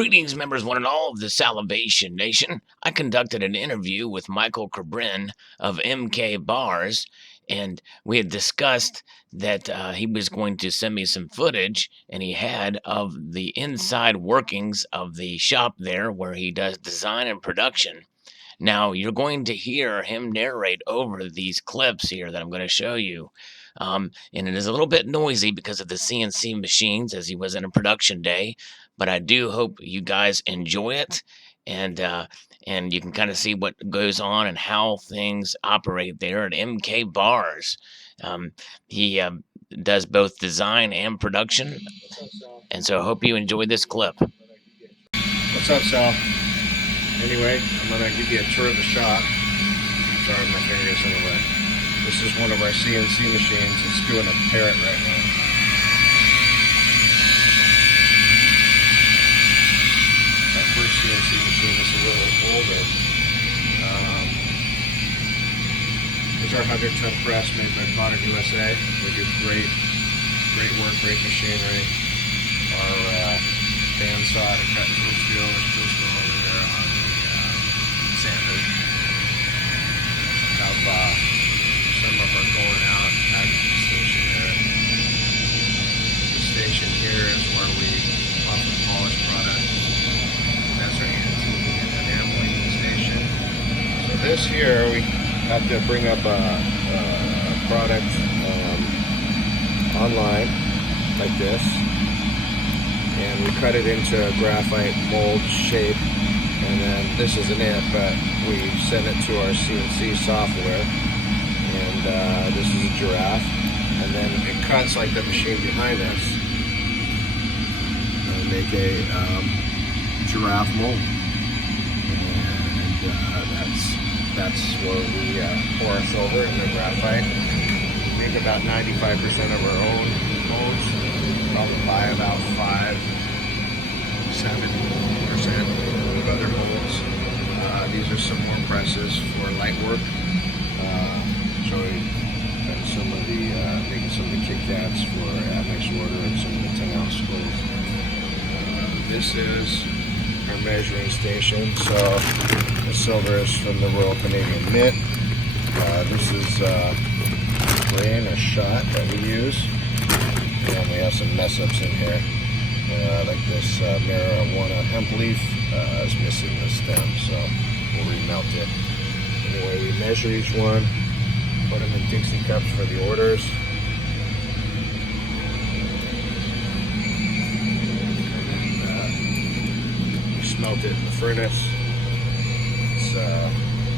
Greetings, members, one and all of the Salivation Nation. I conducted an interview with Michael Cabrin of MK Barz, and we had discussed that he was going to send me some footage, and he had, of the inside workings of the shop there where he does design and production. Now, you're going to hear him narrate over these clips here that I'm going to show you. And it is a little bit noisy because of the CNC machines as he was in a production day, but I do hope you guys enjoy it, and you can kind of see what goes on and how things operate there at MK Barz. He does both design and production, and so I hope you enjoy this clip. What's up, Sal? Anyway, I'm going to give you a tour of the shop. Sorry, my finger is in the way. This is one of our CNC machines. It's doing a parrot right now. Our first CNC machine is a little older. This is our 100-ton press made by Product USA. They do great work, great machinery. Our bandsaw to cut tool steel is still over there on the sander. Have some of our going out packaging station there. The station here is where we often polish product. That's our antiquing and enameling station. So this here, we have to bring up a product online like this. And we cut it into a graphite mold shape, and then this is an it, but we send it to our CNC software, and this is a giraffe, and then it cuts like the machine behind us and make a giraffe mold, and that's where we pour our silver in the graphite. We make about 95% of our own molds. Probably buy about 5-7% of other molds. These are some more presses for light work. Showing some of the making some of the Kit Kats for next order and some of the 10-ounce screws. This is our measuring station. So the silver is from the Royal Canadian Mint. This is grain or shot that we use. And we have some mess-ups in here, like this marijuana hemp leaf is missing the stem, so we'll remelt it. Anyway, we measure each one, put them in Dixie cups for the orders. And then we smelt it in the furnace. It's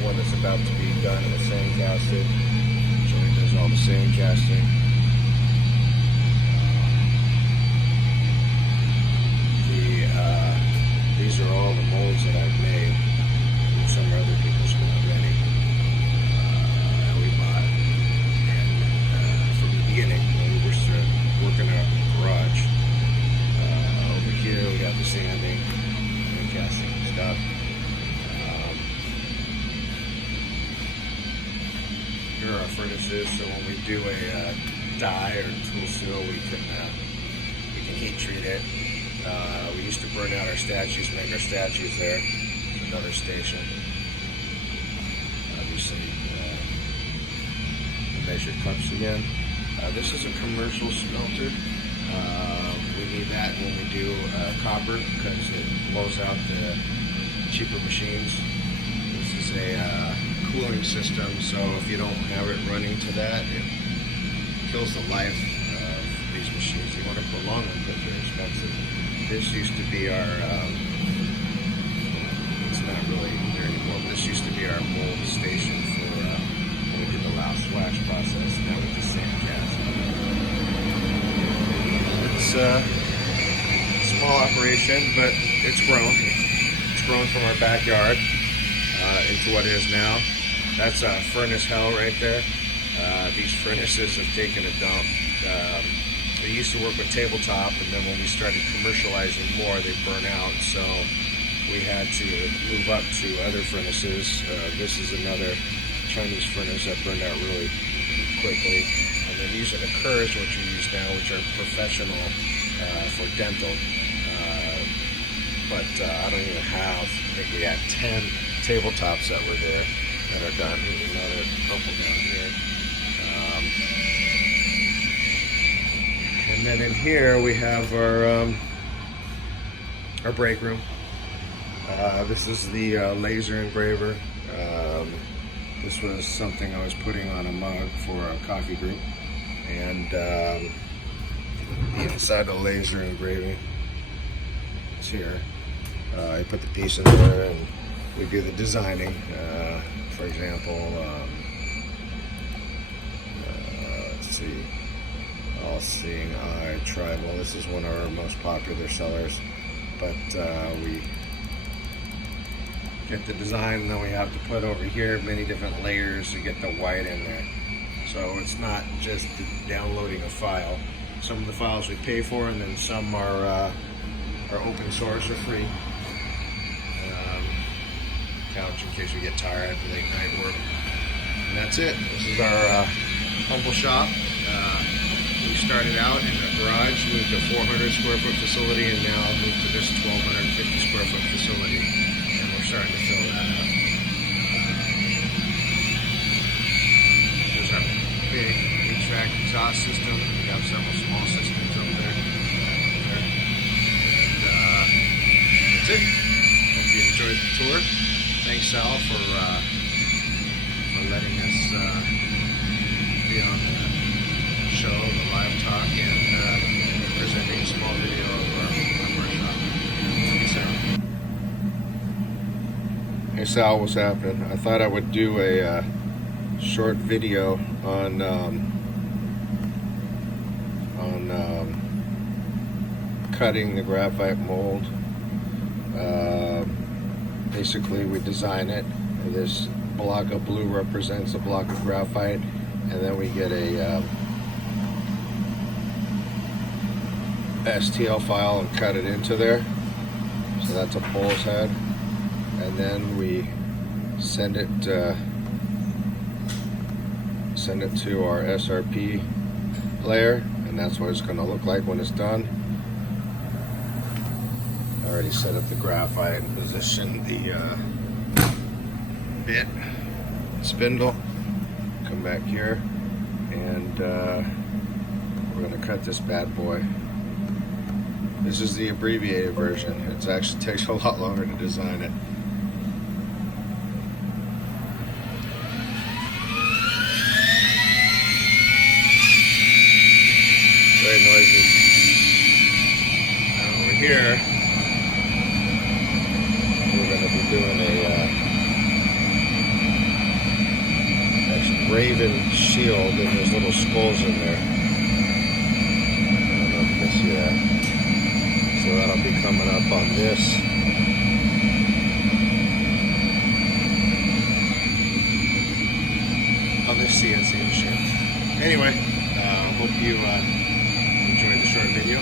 one that's about to be done in the sand casting. Joey does all the sand casting. These are all the molds that I've made, and some are other people's already. And we bought, and from the beginning, when we were working out in the garage, over here we have the sanding and casting and stuff. Here are our furnaces, so when we do a die or tool steel, we can heat treat it. We used to burn out our statues, make our statues there. It's another station. Obviously, measured cups again. This is a commercial smelter. We need that when we do copper because it blows out the cheaper machines. This is a cooling system, so if you don't have it running to that, it kills the life of these machines. You want to prolong them because they're expensive. This used to be our, it's not really there anymore, but this used to be our mold station for when we did the louse wax process. Now with the sand cast. It's a small operation, but it's grown. It's grown from our backyard into what it is now. That's a furnace hell right there. These furnaces have taken a dump. They used to work with tabletop, and then when we started commercializing more, they burn out. So we had to move up to other furnaces. This is another Chinese furnace that burned out really quickly. And then these are the Kerrs, which we use now, which are professional for dental. but I don't even have, I think we had 10 tabletops that were there that are done. Here's another couple down here. And then in here we have our break room. This is the laser engraver. This was something I was putting on a mug for a coffee group, and the inside of the laser engraving is here. I put the piece in there and we do the designing. For example, let's see, All Seeing Eye Tribal. This is one of our most popular sellers, but we get the design, and then we have to put over here many different layers to get the white in there. So it's not just downloading a file. Some of the files we pay for, and then some are open source or free. Couch in case we get tired after late night work. And that's it. This is our humble shop. We started out in a garage, moved to a 400 square foot facility, and now moved to this 1,250 square foot facility. And we're starting to fill that up. There's our big HVAC exhaust system. We have several small systems up there. And that's it. Hope you enjoyed the tour. Thanks, Sal, for letting us be on the show, the live talk, and presenting a small video of our shop. Hey, Sal, what's happening? I thought I would do a short video on cutting the graphite mold. Basically, we design it. This block of blue represents a block of graphite, and then we get a STL file and cut it into there. So that's a bull's head, and then we send it to our SRP layer, and that's what it's going to look like when it's done. I already set up the graphite and positioned the bit spindle. Come back here, and we're going to cut this bad boy. This is the abbreviated version. It actually takes a lot longer to design it. Very noisy. And over here, we're going to be doing a raven shield, and there's little skulls in there. I don't know if you can see that. So that'll be coming up on this. On this CNC machine. Anyway, hope you enjoyed the short video.